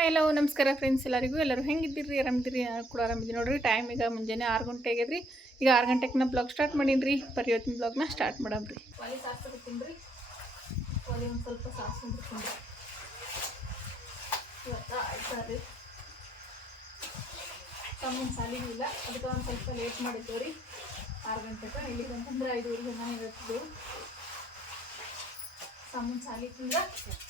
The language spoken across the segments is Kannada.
ಹಾಯ್ ಎಲ್ಲೋ ನಮಸ್ಕಾರ ಫ್ರೆಂಡ್ಸ್ ಎಲ್ಲರಿಗೂ. ಎಲ್ಲರೂ ಹೆಂಗಿದ್ದೀರಿ? ಆರಾಮಿದ್ದೀರಿ? ನಾನು ಕೂಡ ಆರಾಮಿದ್ದೀರಿ ನೋಡ್ರಿ ಟೈಮ್ ಈಗ ಮುಂಜಾನೆ ಆರು ಗಂಟೆ ಆಗ್ಯದ್ರಿ. ಈಗ ಆರು ಗಂಟೆಗೆ ನಾ ಬ್ಲಾಗ್ ಸ್ಟಾರ್ಟ್ ಮಾಡೀನಿ ರೀ ಇವತ್ತಿನ ಬ್ಲಾಗ್ನ ಸ್ಟಾರ್ಟ್ ಮಾಡಮ್ರಿ. ಒಲೆ ಸಾಸ್ಬಿಡ್ತೀನಿ ರೀ ಒಲೆ ಒಂದು ಸ್ವಲ್ಪ ಸಾಸ್ಬಿಡ್ತೀನಿ ಇವತ್ತು ಆಯ್ತಾ ರೀ ತಮ್ಮ ಸಾಲಿನೂ ಇಲ್ಲ. ಅದಕ್ಕೆ ಒಂದು ಸ್ವಲ್ಪ ಲೇಟ್ ಮಾಡಿದ್ದೆವು ರೀ ಆರು ಗಂಟೆಗೆ ಇಲ್ಲಿಗೆ ಅಂತಂದ್ರೆ ಐದುವರೆಗೆ ಮನೆ ಇರ್ತಿದ್ದೆವು ಸಾಮೂನ್ ಸಾಲಿಕ್ಕಿಂದ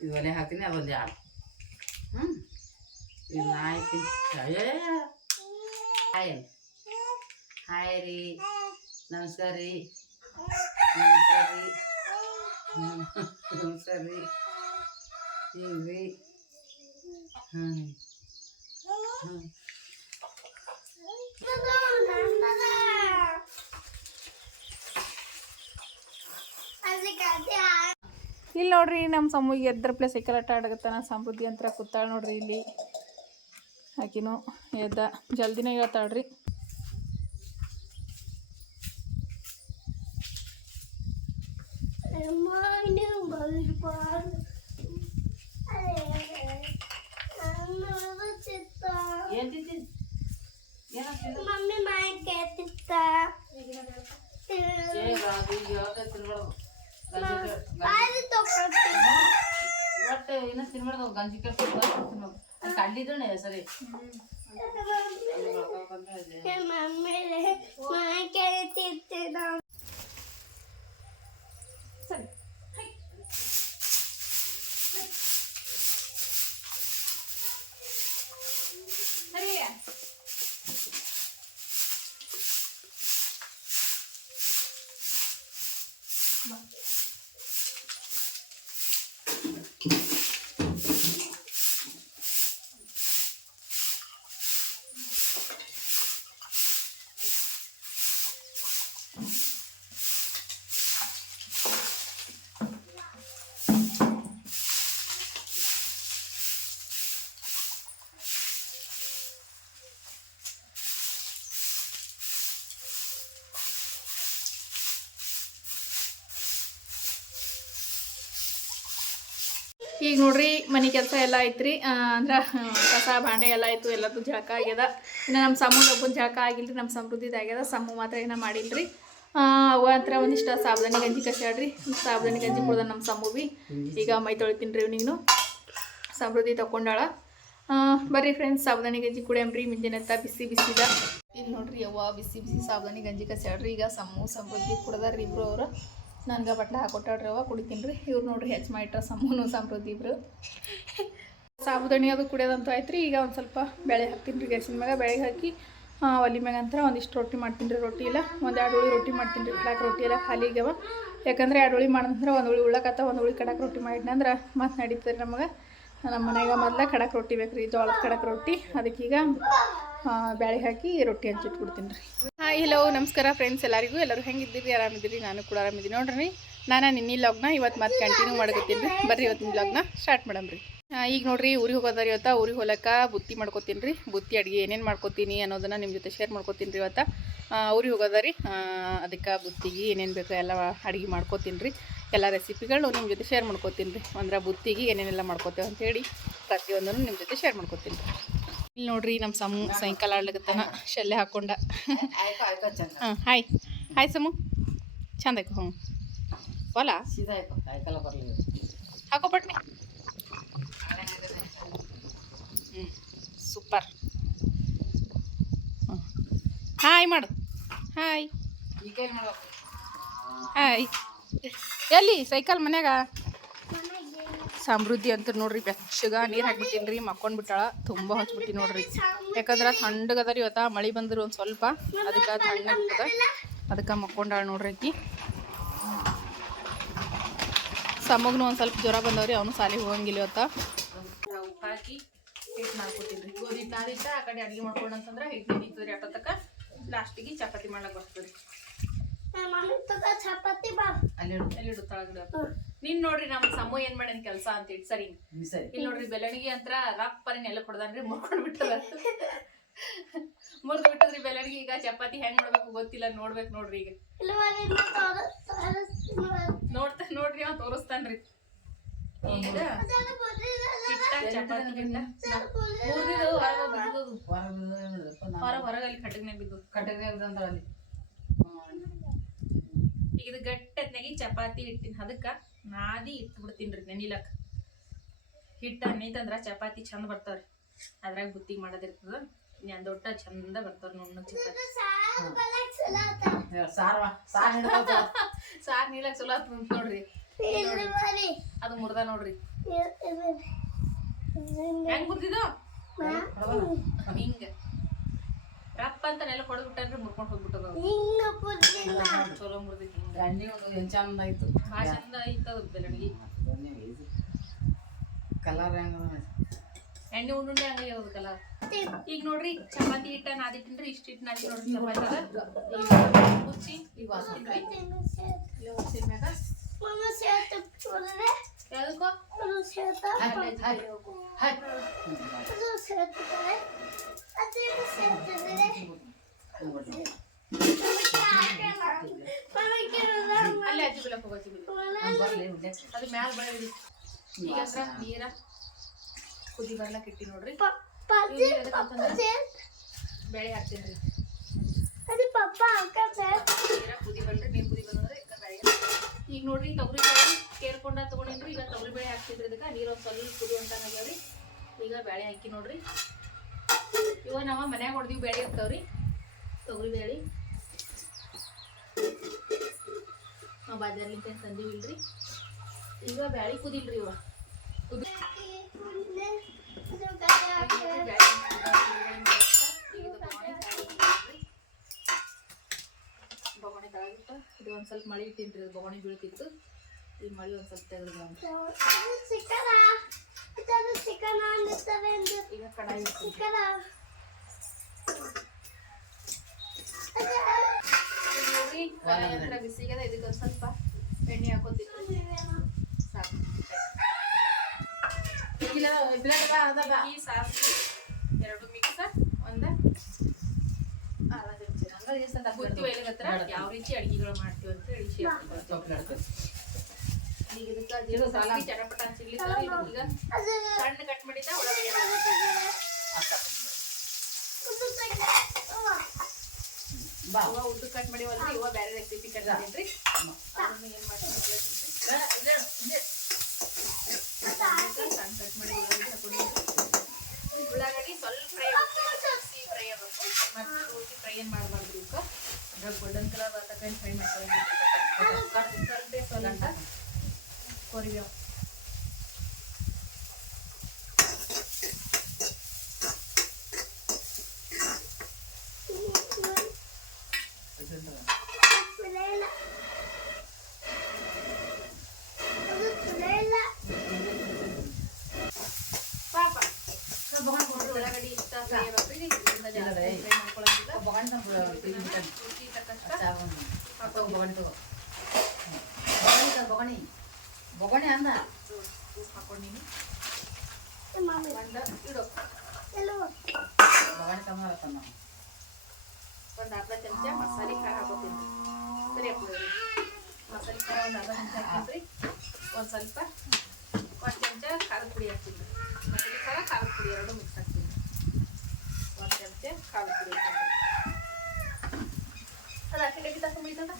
ಇದು ಒಲೆ ಹಾಕ್ತೀನಿ ಅದೊಂದು ಎರಡು ಹ್ಞೂ ಇದು ನಾಯ್ತಿ ಹಾಯ್ ಹಾಯ್ ರೀ ನಮಸ್ಕಾರ ರೀ ನಮಸ್ಕಾರ ರೀ ಹ್ಮ್. ನಮಸ್ಕಾರ ರೀ ಹಿಂಗೆ ರೀ ಹ್ಞೂ ಹ್ಞೂ ಇಲ್ಲಿ ನೋಡ್ರಿ ನಮ್ಮ ಸಮೂಹ ಎದ್ರ ಪ್ಲೇಸ್ ಸೈಕಲ್ ಆಟ ಆಡಗತ್ತಾನ ಸಮೃದ್ಧಿ ಅಂತ ಕೂತಾಳ ನೋಡ್ರಿ ಇಲ್ಲಿ. ಆಕಿನು ಎದ್ದ. ಜಲ್ದಿನೇ ಹೇಳ್ತಾಳ್ರಿ. ಮಮ್ಮಿ ಮಾಯಿ ಕೇಳ್ತಿತ್ತ ಒಟ್ಟು ಇನ್ನ ತಿನ್ಬಾರ್ದು ಗಂಜಿ ಕೆಲಸ ತಿನ್ಬೇಕು ಕಡ್ಲಿದ್ದಣೆ ಸರಿ ಮಮ್ಮಿ ಮಾಯಿ ಕೇಳ್ತಿರ್ತೀರ ಸರಿ ಸರಿ ಈಗ ನೋಡ್ರಿ ಮನೆ ಕೆಲಸ ಎಲ್ಲ ಐತ್ರಿ. ಅಂದ್ರೆ ಕಸ, ಬಾಂಡೆ ಎಲ್ಲ ಆಯ್ತು ಎಲ್ಲದೂ ಜಳಕ ಆಗ್ಯದ. ಇನ್ನು ನಮ್ಮ ಸಮೂಹ ಒಬ್ಬನ ಜಳಕ ಆಗಿಲ್ರಿ ನಮ್ಮ ಸಮೃದ್ಧಿದ ಆಗ್ಯದ. ಸಮೂಹ ಮಾತ್ರ ಏನೋ ಮಾಡಿಲ್ರಿ. ಅವ ಹತ್ರ ಒಂದಿಷ್ಟು ಸಾಬ್ದಾನಿ ಗಂಜಿ ಕಸಾಡ್ರಿ ಸಾಬುದಾನಿ ಗಂಜಿ ಕುಡ್ದ ನಮ್ಮ ಸಮೂ ಬಿ. ಈಗ ಮೈ ತೊಳಿತೀನಿ ರೀ ಇವ್ನಿಗೂ ಸಮೃದ್ಧಿ ತಗೊಂಡಾಳ ಬರ್ರಿ ಫ್ರೆಂಡ್ಸ್ ಸಾಬ್ದಾನಿ ಗಂಜಿ ಕುಡಿಯಮ್ರಿ ಮುಂಜಾನೆತ್ತ ಬಿಸಿ ಬಿಸಿದ. ಇಲ್ಲಿ ನೋಡ್ರಿ ಯವ್ವ ಬಿಸಿ ಬಿಸಿ ಸಾಬುದಾನಿ ಗಂಜಿ ಕಸಾಡ್ರಿ ಈಗ ಸಮೂಹ ಸಮೃದ್ಧಿ ಕುಡ್ದಾರ್ರಿ ಇಬ್ರು ಅವ್ರು. ನನ್ಗೆ ಬಟ್ಟೆ ಹಾಕೊಟ್ಟಾಡ್ರಿ ಅವ ಕುಡಿತೀನಿ ರೀ ಇವ್ರು ನೋಡ್ರಿ ಹೆಚ್ಚು ಮಾಡಿಟ್ರ ಸಮೂನು ಸಮೃದ್ಧಿ ಇಬ್ರು. ಸಾಬುದಾಣಿ ಅದು ಕುಡಿಯೋದಂತೂ ಆಯ್ತು ರೀ ಈಗ ಒಂದು ಸ್ವಲ್ಪ ಬೆಳೆ ಹಾಕ್ತೀನಿ ರೀ ಗ್ಯಾಸಿನ ಮ್ಯಾಗ. ಬೆಳೆಗೆ ಹಾಕಿ ಒಲಿ ಮ್ಯಾಗ ಅಂತ ಒಂದಿಷ್ಟು ರೊಟ್ಟಿ ಮಾಡ್ತೀನಿ ರೀ. ರೊಟ್ಟಿ ಇಲ್ಲ, ಒಂದು ಎರಡು ಉಳಿ ರೊಟ್ಟಿ ಮಾಡ್ತೀನಿ ರೀ. ಕಡಾಕ್ ರೊಟ್ಟಿ ಎಲ್ಲ ಖಾಲಿ ಆಗ್ಯಾವ. ಯಾಕಂದ್ರೆ ಎರಡು ಉಳಿ ಮಾಡಿದ್ರೆ ಒಂದು ಉಳಿ ಉಳ್ಳಕತ್ತ ಒಂದು ಉಳಿ ಕಡಾಕ್ ರೊಟ್ಟಿ ಮಾಡಿದ್ನಂದ್ರೆ ಮತ್ತೆ ನಡೀತದೆ ನಮಗೆ. ನಮ್ಮ ಮನೆಯಾಗ ಮೊದಲ ಕಡಾಕ್ ರೊಟ್ಟಿ ಬೇಕು ರೀ ಜೋಳದ ಕಡಾಕ್ ರೊಟ್ಟಿ. ಅದಕ್ಕೀಗ ಬ್ಯಾಳೆ ಹಾಕಿ ರೊಟ್ಟಿ ಹಂಚಿಟ್ಬಿಡ್ತೀನಿ ರೀ. ಹಾಯ್ ಹಲೋ ನಮಸ್ಕಾರ ಫ್ರೆಂಡ್ಸ್ ಎಲ್ಲರಿಗೂ, ಎಲ್ಲರೂ ಹೆಂಗಿದ್ದೀರಿ? ಆರಾಮಿದ್ದೀರಿ? ನಾನು ಕೂಡ ಆರಾಮಿದ್ದೀನಿ. ನೋಡ್ರಿ, ನಾನು ನಿನ್ನೆ ಲಾಗ್ನ ಇವತ್ತು ಮತ್ತೆ ಕಂಟಿನ್ಯೂ ಮಾಡಕತ್ತೀನಿ ರೀ. ಬರ್ರಿ ಇವತ್ತಿನ ಲಾಗ್ನ ಸ್ಟಾರ್ಟ್ ಮಾಡಮ್ರಿ ರೀ. ಈಗ ನೋಡ್ರಿ, ಊರಿಗೆ ಹೋಗೋದಾರಿ ಇವತ್ತು. ಊರಿಗೆ ಹೋಲಕ್ಕ ಬುತ್ತಿ ಮಾಡ್ಕೊತೀನಿ ರೀ. ಬುತ್ತಿ ಅಡುಗೆ ಏನೇನು ಮಾಡ್ಕೊತೀನಿ ಅನ್ನೋದನ್ನ ನಿಮ್ಮ ಜೊತೆ ಶೇರ್ ಮಾಡ್ಕೊತೀನಿ ರೀ ಇವತ್ತು. ಊರಿಗೆ ಹೋಗೋದಾರಿ ಅದಕ್ಕೆ ಬುತ್ತಿಗೆ ಏನೇನು ಬೇಕು ಎಲ್ಲ ಅಡುಗೆ ಮಾಡ್ಕೊತೀನಿ ರೀ. ಎಲ್ಲ ರೆಸಿಪಿಗಳು ನಿಮ್ಮ ಜೊತೆ ಶೇರ್ ಮಾಡ್ಕೊತೀನಿ ರೀ. ಅಂದ್ರೆ ಬುತ್ತಿಗೆ ಏನೇನೆಲ್ಲ ಮಾಡ್ಕೋತೇವೆ ಅಂತೇಳಿ ಪ್ರತಿಯೊಂದನ್ನು ನಿಮ್ಮ ಜೊತೆ ಶೇರ್ ಮಾಡ್ಕೊತೀನಿ ರೀ. ಇಲ್ಲಿ ನೋಡ್ರಿ ನಮ್ಮ ಸಮು ಸಾಯಂಕಾಲ ಆಡ್ಲಿಕತ್ತನ ಶಲ್ಯ ಹಾಕೊಂಡ. ಹಾಂ ಹಾಯ್. ಹಾಯ್ ಸಮು. ಚಂದ ಹ್ಞೂ ಹೊಲ ಹಾಕೋಪಟ್ನಿ ಹ್ಞೂ ಸೂಪರ್. ಹಾಯ್ ಮಾಡು. ಹಾಯ್. ಹಾಯ್. ಎಲ್ಲಿ ಸೈಕಲ್ ಮನ್ಯಾಗ? ಸಮೃದ್ಧಿ ಅಂತ ನೋಡ್ರಿ ಬೆಚ್ಚಗ ನೀರು ಹಾಕ್ಬಿಟ್ಟಿನ್ರಿ ಮಕ್ಕೊಂಡ್ ಬಿಟ್ಟಾಳ ತುಂಬ ಹಚ್ಬಿಟ್ಟಿ ನೋಡ್ರಿ. ಯಾಕಂದ್ರೆ ತಣ್ಣಗದ ಇವತ್ತ ಮಳಿ ಬಂದ್ರೆ ಒಂದು ಸ್ವಲ್ಪ ಅದಕ್ಕೆ ತಣ್ಣಗಿರ್ತದ ಅದಕ್ಕೆ ಮಕ್ಕೊಂಡಾಳ ನೋಡ್ರಿ ಆಕಿ. ಸಮಗ್ನು ಒಂದು ಸ್ವಲ್ಪ ಜ್ವರ ಬಂದವ್ರಿ ಅವನು ಸಾಲಿ ಹೋಗಂಗಿಲ್ಲ ಇವತ್ತ. ಹಾಕಿ ಹಿಟ್ಟು ಮಾಡ್ಕೊತಿದ್ರಿ ಗೋಧಿ ಹಿಟ್ಟು ನಾದಿಟ್ಟ ಆ ಕಡೆ ಅಡುಗೆ ಮಾಡ್ಕೊಂಡು ಅಂತಂದ್ರೆ ಹಿಟ್ಟು ಲಾಸ್ಟಿಗೆ ಚಪಾತಿ ಮಾಡ್ಲಕ್ ತಗ ಚಪಾತಿ ಬಾ ಅಲ್ಲಿ ಇಡು ನೀನ್ ನೋಡ್ರಿ ನಮ್ ಸಮ ಏನ್ ಮಾಡ್ಯಾನ ಕೆಲಸ ಅಂತ ಇಟ್ ಸರಿ. ಇಲ್ಲಿ ನೋಡ್ರಿ ಅಂತರ ಅಂತ್ರ ರಪ್ಪರಿ ನೆಲ ಕೊಡ್ದಾನ್ರಿ ಮುರ್ಕೊಂಡ್ ಬಿಟ್ಟದ. ಮುರ್ದು ಬಿಟ್ಟದ್ರಿ ಬೆಳವಣಿಗೆ ಈಗ ಚಪಾತಿ ಹೆಂಗ್ ಮಾಡ್ಬೇಕು ಗೊತ್ತಿಲ್ಲ ನೋಡ್ಬೇಕು ನೋಡ್ರಿ ಈಗ. ನೋಡ್ತಾ ನೋಡ್ರಿ ಅವ್ ತೋರಿಸ್ತಾನ್ರಿ. ಬಿದ್ದು. ಕಟ್ಟಿಗೆ ಅಂತ ಅಲ್ಲಿ. ಈಗ ಇದು ಗಟ್ಟೆತ್ನಾಗಿ ಚಪಾತಿ ಇಟ್ಟಿನ ಅದಕ್ಕ ನಾದಿ ಇಟ್ಟು ರೀ ನೆನಿಲಕ್ಕ. ಹಿಟ್ಟ ಅನ್ನೈತಂದ್ರ ಚಪಾತಿ ಚಂದ ಬರ್ತಾವ್ರಿ. ಅದ್ರಾಗ ಬುತ್ತಿ ಮಾಡೋದಿರ್ತದ. ದೊಡ್ಡ ಚಂದ ಬರ್ತಾವ್ರಿ ನುಣ್ಣಗ್ ಚಪಾತಿ ಸಾರು ನೀಲಕ್ ಚಲೋ ನೋಡ್ರಿ. ಅದು ಮುರ್ದ ನೋಡ್ರಿ. ಹೆಂಗ್ ಬುತ್ತಿದ್ದು ಹಿಂಗ. ರಪ್ಪ ಅಂತ ನೆಲ ಹೊಡೆದ್ ಮುರ್ಕೊಂಡು ಮುರ್ಕೊಂಡ್ ಹೋಗ್ಬಿಟ್ಟದ. ಚಲೋ ಹಿಂಗ ಎಣ್ಣೆ ಒಂದು ಚಂದ ಆಯ್ತು ಭಾಳ ಚಂದ ಐತದ ಬೆಳಣಿಗೆ ಕಲರ್ ಹೆಂಗ ಎಣ್ಣೆ ಉಂಡುಂಡೆ ಹಂಗ ಇರೋದು ಕಲರ್ ಈಗ ನೋಡ್ರಿ ಚಪಾತಿ ಹಿಟ್ಟ ನಾದಿಟ್ಟಿನ್ರಿ ಇಷ್ಟ ಹಿಟ್ಟು ನಾದಿ ನೋಡ್ರಿ ಚಪಾತಿ ಮುಚ್ಚಿ ಈಗ ವಾಸ್ತಿನ್ರಿ ಇಲ್ಲ ಮುಚ್ಚಿದ ಮ್ಯಾಗ ಮಮ್ಮ ಸೇತು ಕುಡ್ರೆ, ಯಾವ್ದಕ್ಕೋ ಅದು ಸೇತು ಅದು ಸೇತುತ್ತದೆ. ಅದೇನು ಸೇತುತ್ತದೆ? ಮಮ್ಮಿ ಕೇಳಿದ ಅಲ್ಲೇ ಅಜ್ಜಿ ಬಿಲಕ್ ಹೋಗೋ ಅಜ್ಜಿ ಬಿಲಕ್ ಬರ್ಲಿ ಅದು ಮ್ಯಾಲ ಬಳೆ ಬಿಡಿ ಈಗ ಅಂದ್ರ ನೀರ ಕುದಿ ಬರ್ಲಕ್ ಇಟ್ಟಿ ನೋಡ್ರಿ ಪಪ್ಪ ಇವ್ ನೀರ್ ಎದಕ್ ಅಂತಂದ್ರ ಸೇತ್ ಬೇಳೆ ಹಾಕ್ತೀನ್ರಿ ಅದು ಪಪ್ಪ ಅಕ್ಕ ಸೇತ್ ನೀರ ಕುದಿ ಬಂದ್ರೆ ನೀರ್ ಕುದಿ ಬಂದ್ರೆ ಈಗ ಬೇಳೆ ಈಗ ನೋಡ್ರಿ ತೊಗರಿ ಬೇಳೆ ಕೇಳ್ಕೊಂಡ ತಗೊಂಡಿನ್ರಿ ಈಗ ತೊಗರಿ ಬೇಳೆ ಹಾಕ್ತಿದ್ರಿ. ಇದಕ್ಕೆ ನೀರು ಒಂದ್ ಸ್ವಲ್ಪ ಕುದಿ ಆಗ್ಯಾವ್ರಿ ಈಗ ಬೇಳೆ ಹಾಕಿ ನೋಡ್ರಿ. ಇವ ನಾವು ಮನ್ಯಾಗ ಹೊಡ್ದಿವಿ ಬೇಳೆ ಇರ್ತಾವ್ರಿ ತೊಗರಿ ಬೇಳೆ ನಾವು ಬಾಜಾರ್ಲಿಂದ ತಂದೀವಿಲ್ರಿ ಈಗ ಬ್ಯಾಳಿ ಕುದಿಲ್ರಿ ಇವ ಕುದಿ. ಬೊಗಣಿ ಇದು ಒಂದು ಸ್ವಲ್ಪ ಮಳೆ ಇಟ್ಟಿನ್ರಿ ಬೊಗಣಿ ಬೀಳ್ತಿತ್ತು. ಈ ಮಳಿ ಒಂದು ಸ್ವಲ್ಪ ತೆಗೆದು ಈಗ ಕಡಾಯಿ ಇಟ್ಟು ಬಿಸಿಗೆ ಇದಕ್ಕೊಂದು ಸ್ವಲ್ಪ ಎಣ್ಣೆ ಹಾಕೋತಿತ್ತು ಸಾಕು. ಈ ಸಾಸಿವೆ ಎರಡು ಮಿಕ್ಸ್ ಒಂದ. ಬುತ್ತಿ ಒಯ್ಲಿಗತ್ರ ಯಾವ ರೀತಿ ಅಡಿಗೆಗಳು ಮಾಡ್ತೀವಿ ಅಂತ ಹೇಳಿ ಮಾಡ್ತೀನಿ. ಈಗ ಇದಕ್ಕ ಜೀರ ಸಾಲ ಚಟಪಟ ಈಗ ಸಣ್ಣ ಕಟ್ ಮಾಡಿದ್ದ ಒಳಗಡೆ ಬಾ ಇವ ಉದ್ದು ಕಟ್ ಮಾಡಿವಲ್ರಿ ಇವ ಬೇರೆ ರೆಸಿಪಿ ಕಟ್ ಅದನ್ನ ಏನು ಸಣ್ಣ ಕಟ್ ಮಾಡಿ ಉಳ್ಳಾಗಡ್ಡಿ ಹಾಕೊಂಡಿದ್ರಿ ಉಳ್ಳಾಗಡ್ಡಿ ಸ್ವಲ್ಪ ಫ್ರೈ ಜಾಸ್ತಿ ಫ್ರೈ ಆಗಬೇಕು ಮತ್ತೆ ಪೂರ್ತಿ ಫ್ರೈ ಏನ್ ಮಾಡಬಾರ್ದು ಇವಕ್ಕ ಗೋಲ್ಡನ್ ಕಲರ್ ಬರ್ತಕ್ಕಂಥ ಫ್ರೈ ಮಾಡ್ಕೊಳ್ಳಿ ಕರ್ದೆ 我这个 ಮಮ್ಮಿ ಒಂದ ಇಡು. ಒಂದು ಅರ್ಧ ಚಮಚ ಮಸಾಲೆ ಖಾರ ಹಾಕೋತೀನಿ. ಸರಿ ಹಾಕ್ಬಿಡ್ರಿ ಮಸಾಲೆ ಖಾರ ಒಂದು ಅರ್ಧ ಚಮಚ ಹಾಕಿದ್ರಿ ಒಂದು ಸ್ವಲ್ಪ ಒಂದು ಚಮಚ ಖಾರದ ಪುಡಿ ಹಾಕ್ತೀನಿ. ಮಸಾಲೆ ಖಾರ ಖಾರದ ಪುಡಿ ಎರಡು ಮಿಕ್ಸ್ ಹಾಕ್ತೀನಿ. ಒಂದು ಚಮಚ ಖಾರದ ಪುಡಿ ಹಾಕ್ತೀನಿ. ಅದು ಅಕ್ಕಿ ಕಟ್ಟಿ ತಗೊಂಡಿದ್ದಲ್ಲ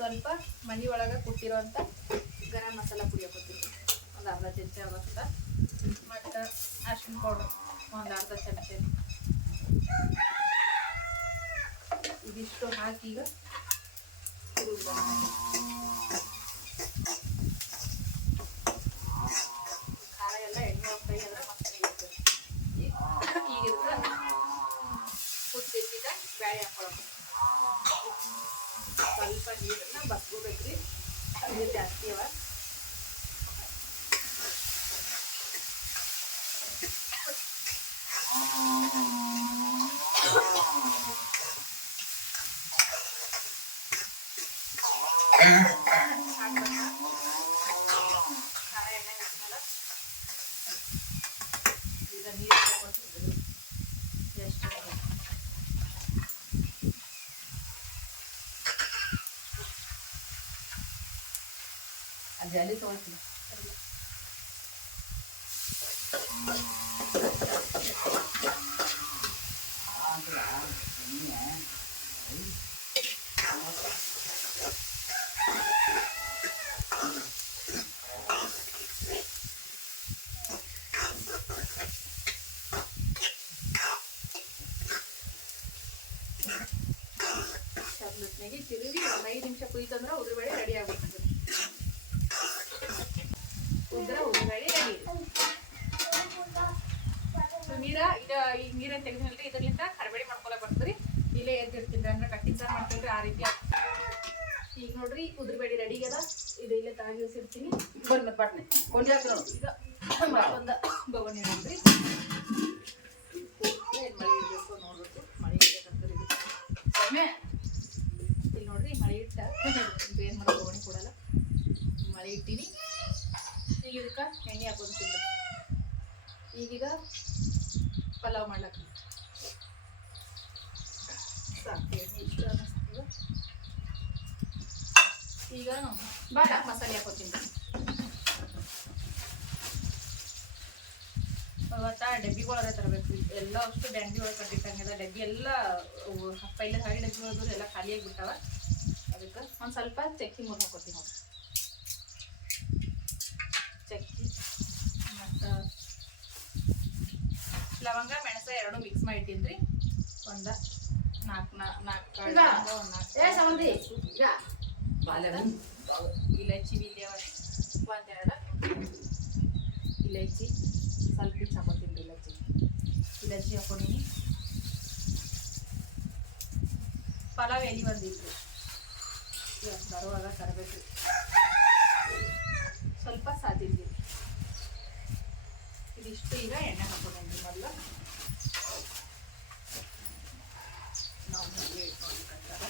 ಸ್ವಲ್ಪ ಮನೆ ಒಳಗೆ ಕುಟ್ಟಿರೋವಂಥ ಗರಂ ಮಸಾಲ ಪುಡಿ ಹಾಕೋತೀವಿ ಒಂದು ಅರ್ಧ ಚಮಚ ಆಗುತ್ತೆ ಮತ್ತು ಅರ್ಶಿನ ಪೌಡರ್ ಒಂದು ಅರ್ಧ ಚಮಚ. ಇದಿಷ್ಟು ಹಾಕಿ ಈಗ ಜಲ್ಲಿ ತೊಗೊಳ್ತೀನಿ ತಿರುಗಿ ಒಂದು ಐದು ನಿಮಿಷ ಕುಯ್ತಂದ್ರೆ ಉದ್ರ ಬೇಳೆ ರೆಡಿ ಆಗ್ಬಿಡ್ತದೆ ಉದ್ರ ಉದ್ರ ಬೇಳೆ ರೆಡಿ. ಸೊ ನೀರ ಈಗ ಈಗ ನೀರನ್ನು ತೆಗೆದ್ಮೇಲೆ ಇದರಿಂದ ಕರಿಬೇಡಿ ಮಾಡ್ಕೊಳಕ್ ಬರ್ತದ್ರಿ. ಇಲ್ಲೇ ಎದ್ದಿರ್ತೀನಿ ಅಂದ್ರೆ ಕಟ್ಟಿ ಸಾರು ಮಾಡ್ತೀವಿ ಆ ರೀತಿ ಈಗ ನೋಡ್ರಿ ಉದ್ರ ಬೇಳೆ ರೆಡಿ ಅದ. ಇದು ಇಲ್ಲೇ ತಳಗಿ ಇರ್ತೀನಿ ಬಂದ್ ಮತ್ತೆ ಪಟ್ನೆ ಕೊಂಡಿ ಹಾಕಿ ನೋಡು. ಈಗ ಮತ್ತೊಂದು ಬೊಗಣಿ ಇಡ್ರಿ ಏನ್ ಮಳೆ ಇರಬೇಕು ನೋಡ್ಬೇಕು ಮಳೆ ಇರ್ಬೇಕಂತಾರೆ ಒಮ್ಮೆ ಇಲ್ಲಿ ನೋಡ್ರಿ, ಮಳೆ ಇಟ್ಟ. ಏನು ಮಾಡೋ ಬೊಗಣಿ ಕೊಡಲ್ಲ. ಮಳೆ ಇಟ್ಟಿನಿ. ಈಗ ಇದಕ್ಕೆ ಎಣ್ಣೆ ತಿಂದು ಈಗೀಗ ಪಲಾವ್ ಮಾಡ್ಲಕ್ಕ ಸಾಕು, ಎಣ್ಣೆ ಈಗ ಬಾಳ ಮಸಾಲೆ ಹಾಕೋತೀನಿ ಅವತ್ತ ಡಬ್ಬಿಗಳಾದ್ರೆ ತರಬೇಕು. ಎಲ್ಲ ಅಷ್ಟು ಡ್ಯಾಂಡಿ ಒಳಗೆ ಕಟ್ಟಿಟ್ಟಂಗೆಲ್ಲ ಡಬ್ಬಿ ಎಲ್ಲ ಪೈಲೆ ಹಾಗೆ ಡಬ್ಬಿ ಒಳಗೆ ಎಲ್ಲ ಖಾಲಿಯಾಗಿ ಆಗಿಬಿಟ್ಟಾವ. ಅದಕ್ಕೆ ಒಂದು ಸ್ವಲ್ಪ ಚಕ್ಕಿ ಮುರಿ ಹಾಕೋತೀನಿ ನೋಡಿ ಚಕ್ಕಿ ಮತ್ತು ಲವಂಗ ಮೆಣಸ ಎರಡು ಮಿಕ್ಸ್ ಮಾಡಿ ಇಟ್ಟಿನ್ರಿ ಒಂದು ನಾಲ್ಕು ನಾಲ್ಕು ಈಗ? ಒಂದು ಏ ಸಂಬಂಧಿ ನಾಲ್ಕು ಈಗ ಬಾಲ್ಯ ಇಲೈಚಿ ಬಿಲ್ಲೆ ಒಂದೆರಡು ಇಲೈಚಿ ಸ್ವಲ್ಪ ಇಷ್ಟು ಹಾಕೋತೀನಿ ಇಲೈಚಿ ಇಲೈಚಿ ಹಾಕೊಂಡಿನಿ ಪಲಾವ್ ಎಲೆ ಬಂದಿತ್ತು ಇವತ್ತು ಬರುವಾಗ ತರಬೇಕು ಸ್ವಲ್ಪ ಸಾದಿದ್ವಿ ಇದಿಷ್ಟು ಈಗ ಎಣ್ಣೆ ಹಾಕೊಂಡಿದ್ವಿ ಮೊದಲು ನಾವು ಹೀಗೆ ಇಟ್ಕೊಳ್ಬೇಕಂತಾರೆ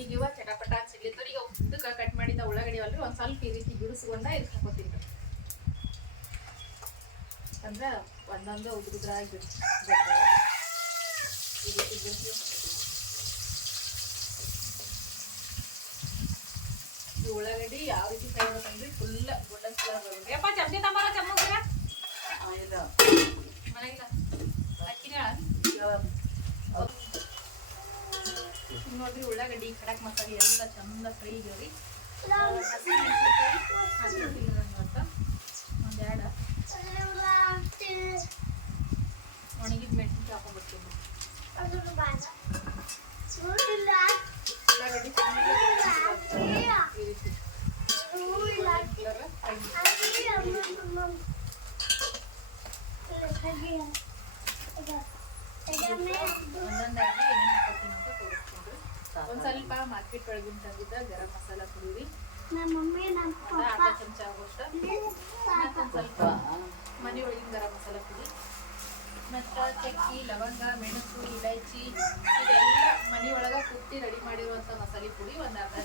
ಈಗ ಇವ ಚಟಪಟ ಸಿಗ್ಲಿತ್ತವ್ರ ಈಗ ಉದ್ದಕ್ಕೆ ಕಟ್ ಅಲ್ರಿ ಒಂದ್ ಸ್ವಲ್ಪ ಈ ರೀತಿ ಬಿಡಿಸ್ಕೊಂಡ ಇದಕ್ಕೆ ಹಾಕೋತೀನಿ ಅಂದ್ರ ಒಂದೊಂದು ಉದ್ರ ಉದ್ರಾಗಿ ಈ ರೀತಿ ಬಿಡಿಸಿ ಹಾಕೋತೀನಿ ಈ ಉಳ್ಳಾಗಡ್ಡಿ ಯಾವ ರೀತಿ ಫ್ರೈ ಮಾಡ್ಬೇಕಂದ್ರೆ ಫುಲ್ ಗೋಲ್ಡನ್ ಕಲರ್ ಬರ್ಬೇಕು ಯಪ್ಪ ಚಮ್ಚಿ ತಂಬಾರ ಚಮ್ಮಗ ಇದು. ಮನೆಗಿಲ್ಲ ಅಕ್ಕಿನ? ನೋಡ್ರಿ ಉಳ್ಳಾಗಡ್ಡಿ ಕಡಕ್ ಮಸಾಲೆ ಎಲ್ಲ ಚಂದ ಫ್ರೈ ಆಗ್ಯಾವ್ರಿ ಹಸಿ ಮೆಣಸಿನ್ಕಾಯಿ ಹಾಕ್ಬಿಟ್ಟಿಲ್ಲ ನಾನು ಇವತ್ತು ಒಂದೆರಡು ಒಣಗಿದ ಮೆಣಸಿನ್ಕಾಯಿ ಹಾಕೊಂಡ್ಬಿಡ್ತೀನಿ ಉಳ್ಳಾಗಡ್ಡಿ full ಈ ರೀತಿ colour fry ಒಂದೊಂದಾಗಿ ಏನೇನು ಹಾಕೋತೀನಿ ಅಂತ ತೋರಿಸ್ತೀನಿ ಒಂದ್ ಸ್ವಲ್ಪ ಮಾರ್ಕೆಟ್ ಒಳಗಿನ ತಂದಿದ್ದ ಗರಂ ಮಸಾಲ ಪುಡಿ. ಅರ್ಧ ಚಮಚ ಆಗೋಷ್ಟು. ಮತ್ತೊಂದ್ ಸ್ವಲ್ಪ ಮನೆ ಒಳಗಿನ ಗರಂ ಮಸಾಲ ಪುಡಿ. ಮತ್ತು ಚಕ್ಕಿ ಲವಂಗ ಮೆಣಸು ಇಲೈಚಿ ಇದೆಲ್ಲ ಮನೆ ಒಳಗೆ ಕುಟ್ಟಿ ರೆಡಿ ಮಾಡಿರುವಂಥ ಮಸಾಲೆ ಪುಡಿ ಒಂದು ಅರ್ಧ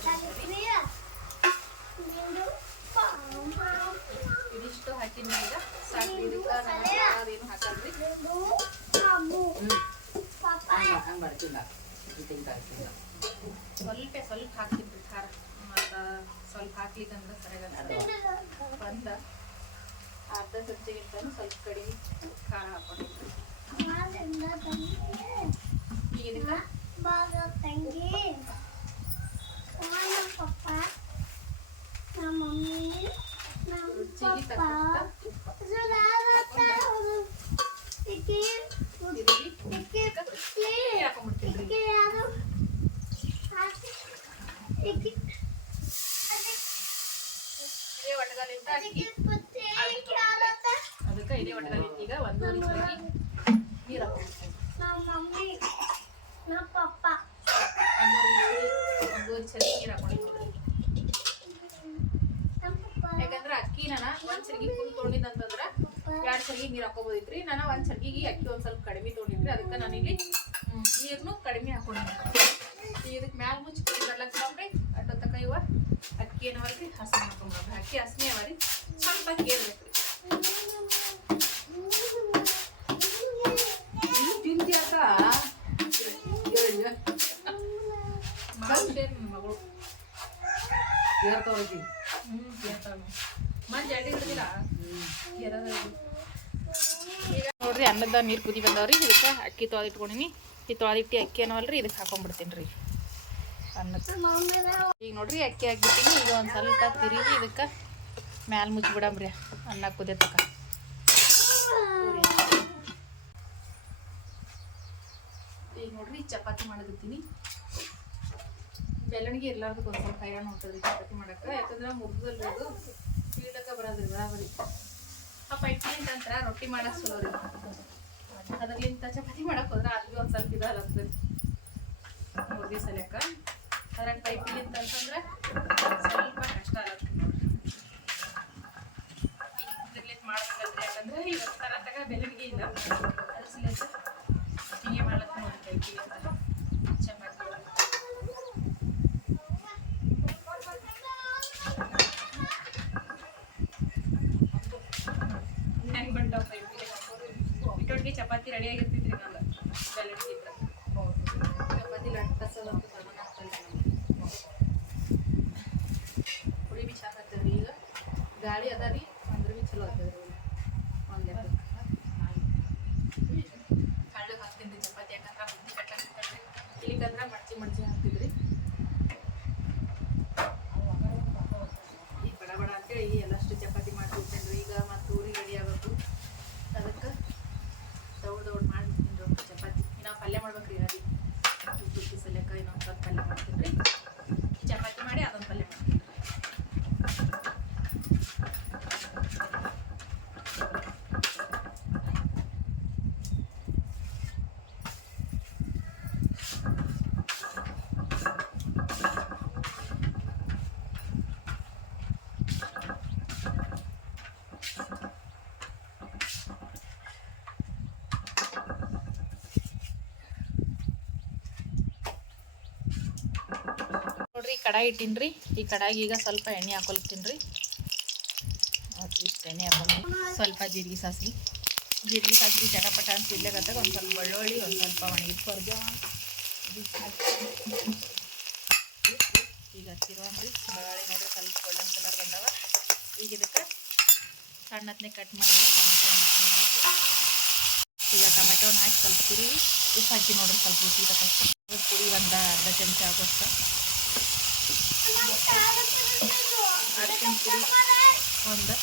ಇದಿಷ್ಟು ಹಾಕಿನ ಈಗ ಸಾಕು ಇದಕ್ಕೆ ಅದೇನು ಹಾಕಲ್ರಿ? ಹಂಗೆ ತೆಂಗಿನಕಾಯಿ ಸ್ವಲ್ಪ ಸ್ವಲ್ಪ ಹಾಕ್ತೀನಿ ರೀ ಖಾರ. ಮತ್ತು ಸ್ವಲ್ಪ ಹಾಕ್ಲಿಕ್ಕಂದ್ರೆ ಸರಿಯಾಗ ಬಂದ. ಅರ್ಧ ಚಮಚಗಿಂತ ಸ್ವಲ್ಪ ಕಡಿಮೆ ಖಾರ ಹಾಕೊಂಡಿದ್ರಿ ಮಾಲಿಂದ ತಂಗಿ ಈಗ ಇದಕ್ಕೆ ಬಾಗ ತಂಗಿ ನಮ್ಮ ಪಪ್ಪ ನಮ್ಮ ಮಮ್ಮಿ ನಮ್ಮ ರುಚಿಗೆ ಪಪ್ಪ ತಕ್ಕಂತ ಉಪ್ಪು ಸುಧಾರತ ಇಕ್ಕಿ ಈರುಳ್ಳಿ ಇಕ್ಕಿ ಇಕ್ಕಿ ನೀರ್ ಹಾಕೊಂಡ್ಬಿಡ್ತೀನಿ ರೀ ಇಕ್ಕಿ ಯಾರು ಹಾಕಿ ಇಕ್ಕಿ ಅದಕ್ಕೆ ಇದೇ ಒಣಗಾಲಿಂದ ಅಕ್ಕಿ ಅದಕ್ಕೆ ಪುತ್ತಿ ಇಕ್ಕಿ ಆಲತ್ತ ಅದಕ್ಕೆ ಇದೇ ಒಣಗಾಲಿಂದ ಈಗ ಒಂದೂವರೆ ಚರಿಗೆ ನೀರು ಹಾಕೊಂಡ್ಬಿಡ್ತೀನಿ ನಮ್ಮ ಮಮ್ಮಿ ನಮ್ಮ ಪಪ್ಪ ಒಂದೂವರೆ ಒಂದೂವರೆ ಚರಿಗೆ ನೀರು ಯಾಕಂದ್ರೆ ಅಕ್ಕಿ ನಾನು ಒಂದ್ ಚರ್ಗಿ ಫುಲ್ ತೊಗೊಂಡಿದ್ದಂತಂದ್ರ ಎರಡ್ ಚರ್ಗಿ ನೀರ್ ಹಾಕೋಬೋದಿತ್ರಿ ನಾನು ಒಂದ್ ಚರ್ಗಿಗೆ ಅಕ್ಕಿ ಒಂದ್ ಸ್ವಲ್ಪ ಕಡಿಮೆ ತೊಗೊಂಡಿದ್ರಿ ಅದಕ್ಕೆ ನಾನು ಇಲ್ಲಿ ನೀರ್ನು ಕಡಿಮೆ ಹಾಕೊಂಡಿದ್ದೆ. ಇದಕ್ಕೆ ಮ್ಯಾಲ ಮುಚ್ಚಿ ಕಡ್ಲಕ್ಕೆ ಸಾಕ್ರಿ ಅಟ್ಟ ತಕ ಇವ ಅಕ್ಕಿ ಏನವಲ್ರಿ ಹಸಿ ಮಾಡ್ಕೊಂಡ್ರಿ ಅಕ್ಕಿ ಹಸಿನೇ ಅವರಿ ಸ್ವಲ್ಪ ಅಕ್ಕಿ ನೀನು ನೋಡ್ರಿ ಅನ್ನದ ನೀರು ಕುದಿ ಬಂದವ್ರಿ. ಇದಕ್ಕೆ ಅಕ್ಕಿ ತೊಳೆದಿಟ್ಕೊಂಡಿನಿ ಈ ತೊಳೆದಿಟ್ಟು ಅಕ್ಕಿ ಏನವಲ್ರಿ ಇದಕ್ಕೆ ಹಾಕೊಂಡ್ಬಿಡ್ತೀನಿ ರೀ ಅನ್ನಕ್ಕೆ ಈಗ ನೋಡ್ರಿ ಅಕ್ಕಿ ಹಾಕ್ಬಿಟ್ಟಿನಿ. ಈಗ ಒಂದು ಸ್ವಲ್ಪ ತಿರುಗಿ ಇದಕ್ಕೆ ಮ್ಯಾಲ ಮುಚ್ಚಿಬಿಡಮ್ರಿ ಅನ್ನ ಕುದಿಯತಕ್ಕ. ಈಗ ನೋಡ್ರಿ ಚಪಾತಿ ಮಾಡಕತ್ತೀನಿ. ಬೆಲ್ಲಣಿಗೆ ಇರ್ಲಾರ್ದಕ್ಕೆ ಒಂದು ಸ್ವಲ್ಪ ಹೈರಾಣ ಚಪಾತಿ ಮಾಡಕ್ಕೆ. ಯಾಕಂದ್ರೆ ಮುಗ್ದಲ್ಲಿ ಅದು. ಬೀಳಕ್ಕೆ ಬರೋದ್ರಿ ಬರಾಬರಿ. ಆ ಪೈಟ್ಲಿಂತ ಅಂತರ ರೊಟ್ಟಿ ಮಾಡಕ್ ಚಲೋ ರೀ ಅದರ್ಲಿಂತ ಚಪಾತಿ ಮಾಡಕ್ ಹೋದ್ರೆ ಅಲ್ಲಿ ಒಂದು ಸ್ವಲ್ಪ ಇದಾಗತ್ತೆ ಮೂರು ದಿವಸ ಲೆಕ್ಕ. ಅದ್ರಾಗ ಪೈಪ್ಲಿಂತ ಅಂತಂದ್ರೆ ಸ್ವಲ್ಪ ಕಷ್ಟ ಆಗತ್ತೆ ನೋಡ್ರಿ ಇದ್ರಲ್ಲಿಂದ ಮಾಡ್ಬೇಕಲ್ರಿ ಯಾಕಂದ್ರೆ ಇವತ್ತು ತರ ತಗ ಬೆಳಗ್ಗೆ ಇಲ್ಲ ಅದ್ರ ಸಲಿಂದ ಹಿಂಗೆ ಮಾಡ್ಲಕ್ಕ ನೋಡ್ರಿ ಪೈಪಿಲಿಂದ ಚಪಾತಿ ಹೆಂಗ್ ಬಂಟಾವ ಪೈಪಿಗೆ ಇಟ್ಟೊಟ್ಟಿಗೆ ಚಪಾತಿ ರೆಡಿ ಆಗಿರ್ತಿದ್ರಿ ನಾನು ಬೆಳಗ್ಗೆ ಚಪಾತಿ ಲಟ್ಕಸೋದಂತ ಸಾಮಾನು ಹಾಕ್ತಲ್ರಿ ನಾನು ಪುಡಿ ಬಿ ಚಂದ ಆಗ್ತದ್ರಿ ಈಗ ಗಾಳಿ ಅದ ರೀ ಅಂದ್ರೆ ಬಿ ಚಲೋ ಆಗ್ತದ್ರಿ ಒಂದು ಲೆಕ್ಕಕ್ಕೆ ಹಳ್ಳಕ್ಕೆ ಹಾಕ್ತೀನಿ ರೀ ಚಪಾತಿ ಯಾಕಂದ್ರೆ ಬುದ್ಧಿ ಕಟ್ಟಾಕ್ತಲ್ರಿ ಇಲ್ಲಿಗಂದ್ರೆ ಮಡ್ಚಿ ಮಡ್ಚಿ ಹಾಕ್ತಿದ್ರಿ. ಈಗ ಬಡ ಬಡ ಅಂತೇಳಿ ಎಲ್ಲಷ್ಟು ಚಪಾತಿ ಮಾಡ್ತಿರ್ತೇನೆ ಈಗ ಮತ್ತು ಊರಿಗೆ ರೆಡಿ ಆಗಬೇಕು ಅದಕ್ಕೆ ದೌಡ್ ದೌಡ್ ಮಾಡಿ ಚಪಾತಿ. ನಾವು ಪಲ್ಯ ಮಾಡ್ಬೇಕು ರೀ ಅದಿ ತುಟ್ಟಿ ಸಲ್ಯಕ್ಕ ಇನ್ನೊಂದು ಸ್ವಲ್ಪ ಪಲ್ಯ ಮಾಡ್ತೀನಿ ರೀ ಚಪಾತಿ ಮಾಡಿ ಅದೊಂದು ಪಲ್ಯ ಮಾಡ್ತೀನಿ ನೋಡ್ರಿ ಈ ಕಡಾಯಿ ಇಟ್ಟೀನಿ ರೀ ಈ ಕಡಾಯಿಗೆ ಈಗ ಸ್ವಲ್ಪ ಎಣ್ಣೆ ಹಾಕೊಳ್ತೀನಿ ರೀ ಇಷ್ಟು ಎಣ್ಣೆ ಹಾಕೊಂಡು ಸ್ವಲ್ಪ ಜೀರಿಗೆ ಸಾಸಿವೆ. ಜೀರಿಗೆ ಸಾಸಿ ಚಟಪಟ ಅಂತ ಇಡ್ಲಿಕತ್ತಾಗ ಒಂದು ಸ್ವಲ್ಪ ಬೆಳ್ಳುಳ್ಳಿ, ಒಂದು ಸ್ವಲ್ಪ ಒಣಗಿದ ಕೊರ್ಜ ಈಗ ಹಚ್ಚಿರುವಂದ್ರಿ ಬೆಳ್ಳುಳ್ಳಿ ನೋಡಿ, ಸ್ವಲ್ಪ ಗೋಲ್ಡನ್ ಕಲರ್ ಬಂದವ. ಈಗ ಇದಕ್ಕೆ ಸಣ್ಣತ್ನೇ ಕಟ್ ಮಾಡಿದ್ರೆ ಟೊಮೆಟೊ ಈಗ ಟೊಮೆಟೊ ಹಾಕಿ ಸ್ವಲ್ಪ ಪುರಿ ಉಪ್ಪು ಹಾಕಿ ನೋಡ್ರಿ ಸ್ವಲ್ಪ ತಕ್ಕಷ್ಟು ಪುಡಿ ಒಂದು ಅರ್ಧ ಚಮಚ ಆಗೋಷ್ಟು. ಅರ್ಶಿನ ಪುಡಿ ಒಂದು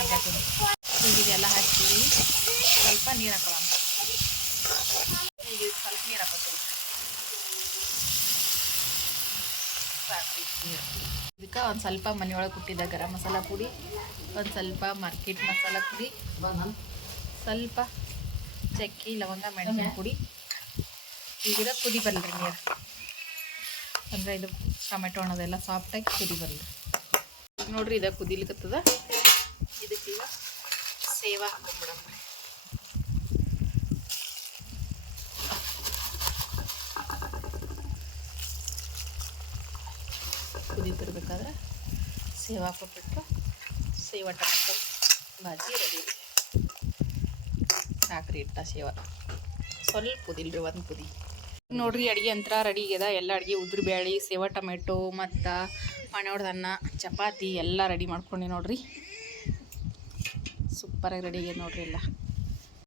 ಅರ್ಧ ಪುಡಿ ಇದೆಲ್ಲ ಹಾಕ್ತೀವಿ. ಸ್ವಲ್ಪ ನೀರು ಹಾಕೊಳ್ಳೋಣ ಈಗ ಸ್ವಲ್ಪ ನೀರು ಹಾಕೋತೀವಿ. ಸಾಕು ನೀರು. ಇದಕ್ಕೆ ಒಂದು ಸ್ವಲ್ಪ ಮನೆಯೊಳಗೆ ಕುಟ್ಟಿದ್ದ ಗರಂ ಮಸಾಲ ಪುಡಿ, ಒಂದು ಸ್ವಲ್ಪ ಮಾರ್ಕೆಟ್ ಮಸಾಲ ಪುಡಿ, ಸ್ವಲ್ಪ ಚಕ್ಕಿ, ಲವಂಗ, ಮೆಣಸಿನ ಪುಡಿ. ಈಗ ಕುದಿ ಬರಲ್ರಿ ನೀರು. ಅಂದರೆ ಇದು ಟೊಮೆಟೊ ಹಣ್ಣದೆಲ್ಲ ಸಾಫ್ಟಾಗಿ ಕುದಿ ಬರಲಿ ನೋಡ್ರಿ, ಇದು ಕುದಿಲಿಕತ್ತದ. ಇದಕ್ಕೀಗ ಸೇವಾ ಹಾಕೊಂಡ್ಬಿಡಮ್ಮ ಕುದೀತಿರ್ಬೇಕಾದ್ರೆ ಸೇವಾ ಹಾಕೊಟ್ಬಿಟ್ಟು ಸೇವ ಟೊಮೆಟೊ ಭಾಜಿ ರೆಡಿ. ಸಾಕ್ರಿ ಇಟ್ಟ ಸೇವ. ಸ್ವಲ್ಪ ಕುದಿಲ್ರಿ, ಒಂದು ಕುದಿ. ನೋಡ್ರಿ, ಅಡುಗೆ ಯಂತ್ರ ರೆಡಿ ಆಗ್ಯದ. ಎಲ್ಲ ಅಡುಗೆ ಉದ್ರ ಬ್ಯಾಳಿ ಸೇವ ಟೊಮೆಟೊ ಮತ್ತು ಮನೆಯೊಡ್ದು ಅನ್ನ ಚಪಾತಿ ಎಲ್ಲ ರೆಡಿ ಮಾಡ್ಕೊಂಡು ನೋಡ್ರಿ. ಸೂಪರಾಗಿ ರೆಡಿ ಆಗ್ಯದ ನೋಡ್ರಿ ಎಲ್ಲ.